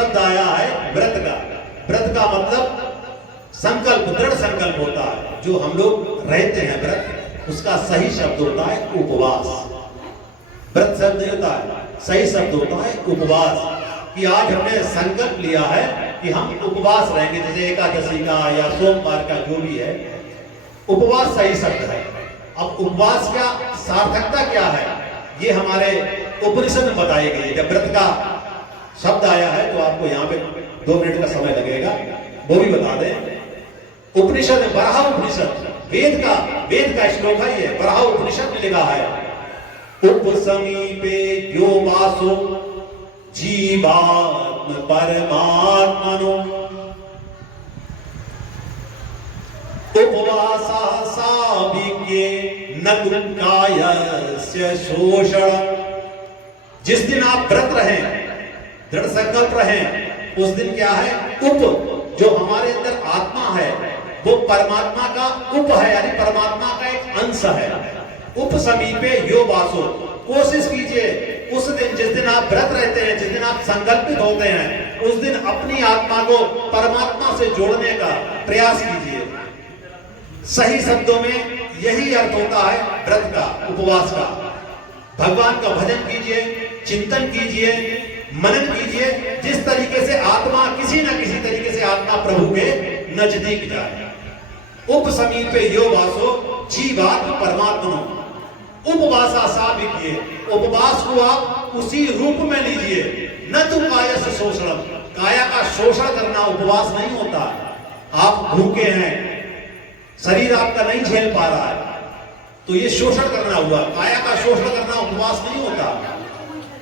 शब्द आया है व्रत का। व्रत का मतलब संकल्प, दृढ़ संकल्प होता है। जो हम लोग रहते हैं व्रत, उसका सही शब्द होता है उपवास। व्रत शब्द नहीं होता है, सही शब्द होता है उपवास। कि आज हमने संकल्प लिया है कि हम उपवास रहेंगे, जैसे एकादशी का या सोमवार का जो भी है, उपवास सही शब्द है। अब उपवास का सार्थकता क्या है, ये हमारे उपनिषद में बताई गई है। जब व्रत का शब्द आया है तो आपको यहाँ पे 2 मिनट का समय लगेगा, वो भी बता दें। उपनिषद, बराह उपनिषद, वेद का श्लोक है ये। बराह उपनिषद में लिखा है, उपसमीपे यो वासो जीवात्म परमात्मनो उपवासा साविके न कायस्य शोषण। जिस दिन आप व्रत रहें, दृढ़ संकल्प रहें, उस दिन क्या है, उप, जो हमारे अंदर आत्मा है वो परमात्मा का उप है, यानी परमात्मा का एक अंश है। उप समीपे यो वासो, कोशिश कीजिए उस दिन, जिस दिन आप व्रत रहते हैं, जिस दिन आप संकल्पित होते हैं, उस दिन अपनी आत्मा को परमात्मा से जोड़ने का प्रयास कीजिए। सही शब्दों में यही अर्थ होता है व्रत का, उपवास का। भगवान का भजन कीजिए, चिंतन कीजिए, मनन कीजिए, जिस तरीके से आत्मा किसी न किसी तरीके से आत्मा प्रभु के नजदीक जाए। उप समीपे यो वासो जीवात्म परमात्मनो उपवासा साविके। उपवास को आप उसी रूप में लीजिए। न तो काया से शोषण, काया का शोषण करना उपवास नहीं होता। आप भूखे हैं, शरीर आपका नहीं झेल पा रहा है, तो ये शोषण करना हुआ। काया का शोषण करना उपवास नहीं होता।